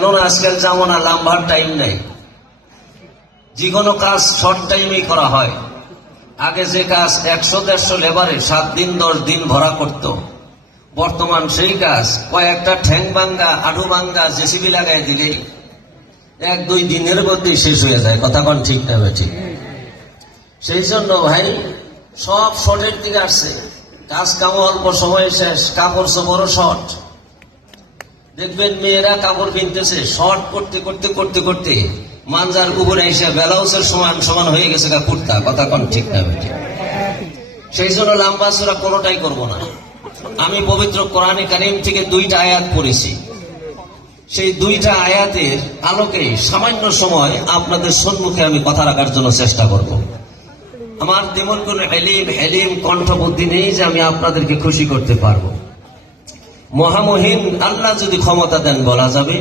কেননা আজকাল জামানা লম্বা টাইম নেই, যে কোনো কাজ শর্ট টাইমেই করা হয়। আগে যে কাজ 100-150 লেবারে 7 দিন 10 দিন ভরা করত, বর্তমান সেই কাজ কয়েকটা ঠ্যাং ভাঙ্গা আডু ভাঙ্গা জেসিবি লাগাই দিলেই 1-2 দিনের মধ্যেই শেষ হয়ে যায়। কথা কোন ঠিক না ঠিক? সেই জন্য ভাই সব শর্টের দিকে আসছে, কাজ কাম অল্প সময়ে শেষ, কাপড় চোপড়ও শর্ট। দেখবেন মেয়েরা কাপড় কিনতেছে শর্ট করতে করতে করতে করতে মানজার উপরে এসে ব্লাউজের সমান সমান হয়ে গেছে কুর্তা। কথা কোন ঠিক না ঠিক? সেই জন্য লম্বা চূড়া কোনোটাই করবো না। আমি পবিত্র কোরআনে কারীম থেকে 2টা আয়াত পড়েছি, সেই 2টা আয়াতের আলোকে সামান্য সময় আপনাদের সম্মুখে আমি কথা রাখার জন্য চেষ্টা করব। আমার তেমন কোন হেলিম কণ্ঠ বুদ্ধি নেই যে আমি আপনাদেরকে খুশি করতে পারবো। মহামহিম আল্লাহ যদি ক্ষমতা দেন বলা যাবে